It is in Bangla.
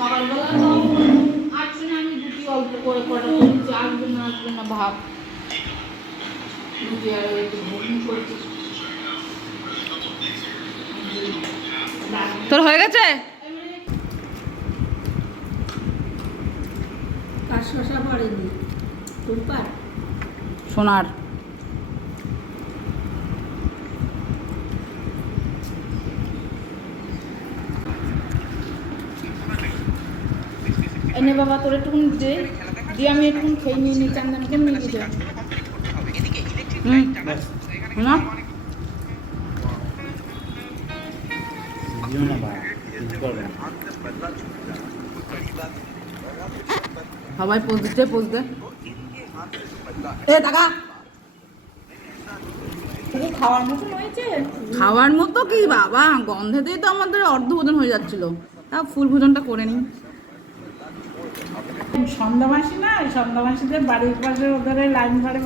সকালবেলা আসবে না, আমি দুটি অল্প করে কটা করেছি, আসবে না ভাব রুটি আর একটু ঘুম করছি। তোর হয়ে গেছে? কার শশা পড়েনি টুম্পার সোনার এনে বাবা তোর একটুকুন দে, দিয়ে আমি একটুকুন খেয়ে নিয়ে নিই, চান্দানকে নিয়ে দিতে। না সবাই পোজ দিচ্ছে, পোজ দে। এ টাকা খাওয়ার মতো হয়েছে। খাওয়ার মতো কি বাবা, গন্ধেতেই তো আমাদের অর্ধ ভোজন হয়ে যাচ্ছিল। তা ফুল ভোজনটা করে নিই। সন্ধ্যা মাসি না, সন্ধ্যা মাসিদের বাড়ির পাশে ওদের লাইন ঘরে